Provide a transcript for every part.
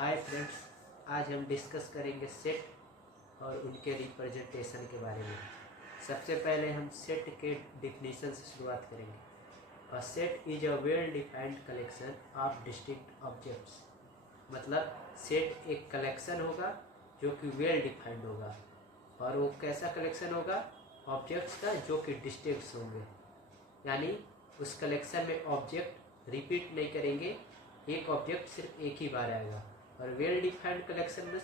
Hi friends, आज हम discuss करेंगे सेट और उनके रिप्रेजेंटेशन के बारे में। सबसे पहले हम सेट के डिफिनीशन से शुरुआत करेंगे। A set is a well defined collection of distinct objects. मतलब सेट एक कलेक्शन होगा जो कि वेल डिफाइंड होगा। और वो कैसा कलेक्शन होगा? ऑब्जेक्ट्स का जो कि डिस्टिंक्ट होंगे, यानी उस कलेक्शन में ऑब्जेक्ट रिपीट नहीं करेंगे, एक ऑब्जेक्ट सिर्फ एक ही बार आएगा। और वेल डिफाइंड कलेक्शन में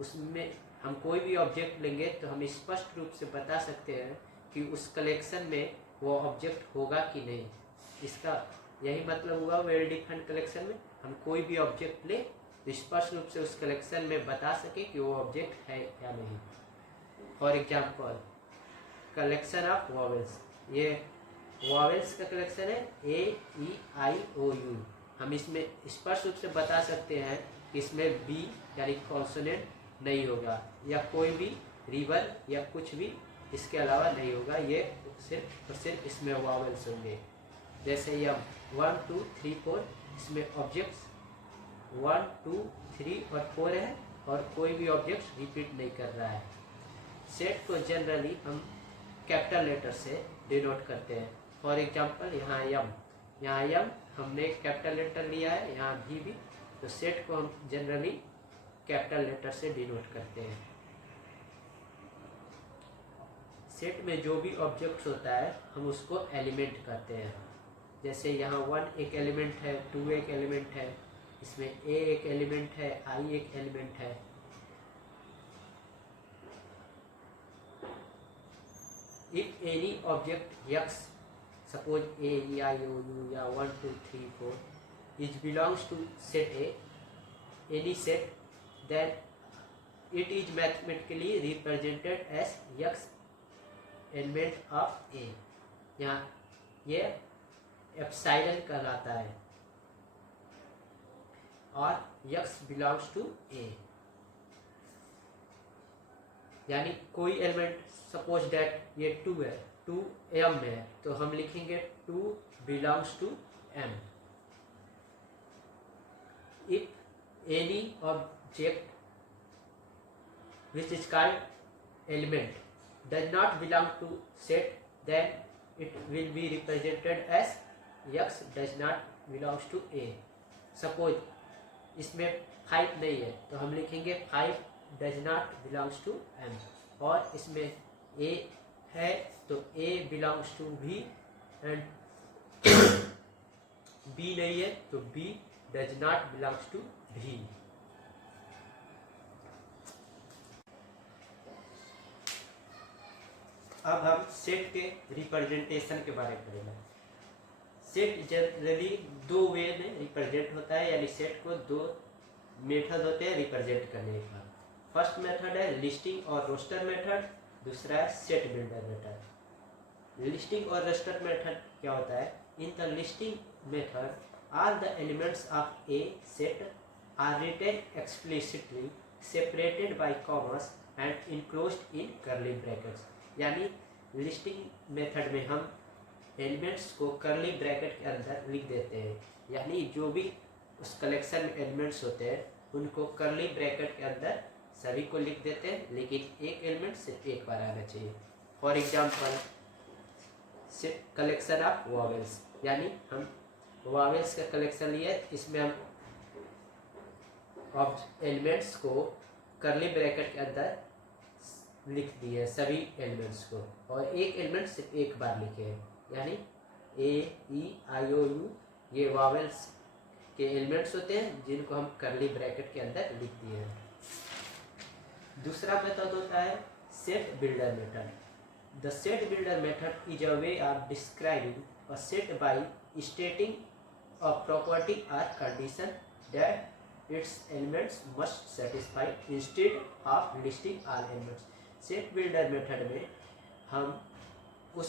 उसमें हम कोई भी ऑब्जेक्ट लेंगे तो हम स्पष्ट रूप से बता सकते हैं कि उस कलेक्शन में वो ऑब्जेक्ट होगा कि नहीं। इसका यही मतलब हुआ वेल डिफाइंड कलेक्शन में हम कोई भी ऑब्जेक्ट ले तो स्पष्ट रूप से उस कलेक्शन में बता सके कि वो ऑब्जेक्ट है या नहीं। For example, collection of vowels, ये वॉवेल्स का कलेक्शन है A-E-I-O-U। हम इसमें स्पष्ट रूप से बता सकते हैं कि इसमें बी यानी कॉन्सोनेंट नहीं होगा या कोई भी रिवर या कुछ भी इसके अलावा नहीं होगा। ये सिर्फ और सिर्फ इसमें वॉवेल्स होंगे। जैसे यम 1 2 3 4, इसमें ऑब्जेक्ट्स 1 2 3 और 4 है और कोई भी ऑब्जेक्ट रिपीट नहीं कर रहा है। सेट को जनरली हम कैपिटल लेटर से डिनोट करते हैं। फॉर एग्जाम्पल, यहाँ यम हमने कैपिटल लेटर लिया है, यहाँ भी। तो सेट को हम जनरली कैपिटल लेटर से डिनोट करते हैं। सेट में जो भी ऑब्जेक्ट्स होता है हम उसको एलिमेंट कहते हैं। जैसे यहाँ 1 एक एलिमेंट है, 2 एक एलिमेंट है, इसमें A एक एलिमेंट है, I एक एलिमेंट है। If any object X, suppose A-E-I-O-U या 1 2 3 4 is belongs to set A, any set, then it is mathematically represented as X element of A। यहाँ ये एप्सिलॉन कहलाता है और X belongs to A, यानी कोई एलिमेंट, सपोज दैट ये 2 है, 2 M में है, तो हम लिखेंगे 2 belongs to M। If any object which is called element does not belong to set, then it will be represented as X does not belongs to A। Suppose इसमें 5 नहीं है तो हम लिखेंगे 5 does not belongs to M। और इसमें A है तो A belongs to B and B नहीं है तो B does not belongs to B। अब हम सेट के रिप्रेजेंटेशन के बारे में पढ़ेंगे। सेट जनरली 2 वे में रिप्रेजेंट होता है, यानी सेट को 2 मेथड होते हैं रिप्रेजेंट करने का। फर्स्ट मेथड है लिस्टिंग और रोस्टर मेथड, दूसरा है सेट बिल्डर मेथड। लिस्टिंग और रोस्टर मेथड क्या होता है? In the listing method all the elements of a set are written explicitly separated by commas and enclosed in curly brackets. यानी listing method में हम elements को कर्ली ब्रैकेट के अंदर लिख देते हैं, यानी जो भी उस कलेक्शन में एलिमेंट्स होते हैं उनको कर्ली ब्रैकेट के अंदर सभी को लिख देते हैं, लेकिन एक एलिमेंट सिर्फ एक बार आना चाहिए। For example, collection of vowels, यानी हम वॉवेल्स का कलेक्शन लिए, इसमें हम एलिमेंट्स को कर्ली ब्रैकेट के अंदर लिख दिए सभी एलिमेंट्स को, और एक एलिमेंट सिर्फ एक बार लिखे हैं, यानी A-E-I-O-U ये वॉवेल्स के एलिमेंट्स होते हैं जिनको हम कर्ली ब्रैकेट के अंदर लिख दिए हैं। दूसरा मेथड होता है set builder method. The set builder method is a way of describing a set by stating a property और condition that its elements must satisfy instead of listing all elements. Set builder method में हम उस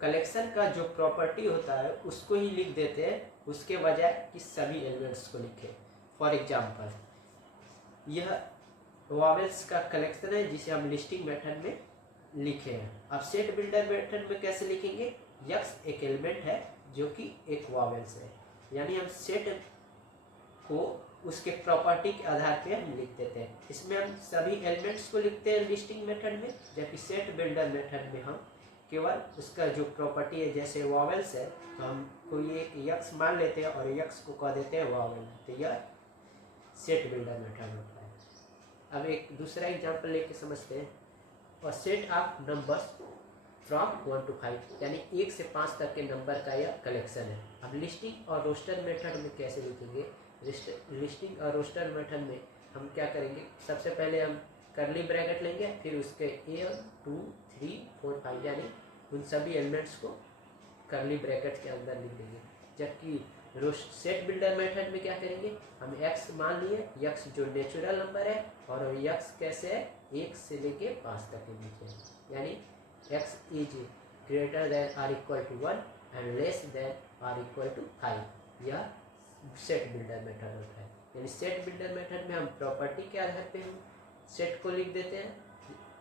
collection का जो property होता है उसको ही लिख देते हैं, उसके बजाय कि सभी एलिमेंट्स को लिखें। फॉर एग्जाम्पल, यह वॉवेल्स का कलेक्शन है जिसे हम लिस्टिंग मेथड में लिखे हैं। अब सेट बिल्डर मेथड में कैसे लिखेंगे? X एक एलिमेंट है जो कि एक वॉवेल्स है, यानी हम सेट को उसके प्रॉपर्टी के आधार पे हम लिख देते हैं। इसमें हम सभी एलिमेंट्स को लिखते हैं लिस्टिंग मेथड में, जबकि सेट बिल्डर मेथड में हम केवल उसका जो प्रॉपर्टी है, जैसे वॉवेल्स है तो हम कोई एक यक्स मान लेते हैं और यक्स को कह देते हैं वॉवेल, तो यह सेट बिल्डर मेथड होता है। अब एक दूसरा एग्जांपल लेके समझते हैं। और set of numbers from 1 to 5, यानी 1 से 5 तक के नंबर का यह कलेक्शन है। अब लिस्टिंग और रोस्टर मेथड में कैसे लिखेंगे? लिस्टिंग और रोस्टर मेथड में हम क्या करेंगे, सबसे पहले हम करली ब्रैकेट लेंगे, फिर उसके 1 2 3 4 5 यानी उन सभी एलिमेंट्स को करली ब्रैकेट के अंदर लिख देंगे। जबकि सेट बिल्डर मेथड में क्या करेंगे, हम x मान लिए, x जो नेचुरल नंबर है, और x कैसे है, 1 से लेके 5 तक के बीच है, यानी x is greater than or equal to 1 and less than or equal to 5। यह सेट बिल्डर मेथड होता है। यानी सेट बिल्डर मेथड में हम प्रॉपर्टी के आधार पे हम सेट को लिख देते हैं,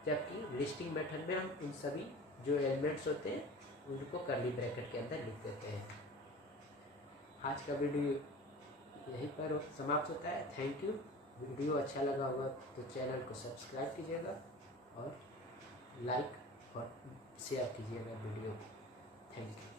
जबकि लिस्टिंग मेथड में हम उन सभी जो एलिमेंट्स होते हैं उनको करली ब्रैकेट के अंदर लिख देते हैं। आज का वीडियो यहीं पर समाप्त होता है। Thank you. वीडियो अच्छा लगा होगा तो चैनल को सब्सक्राइब कीजिएगा और लाइक और शेयर कीजिएगा वीडियो को। Thank you.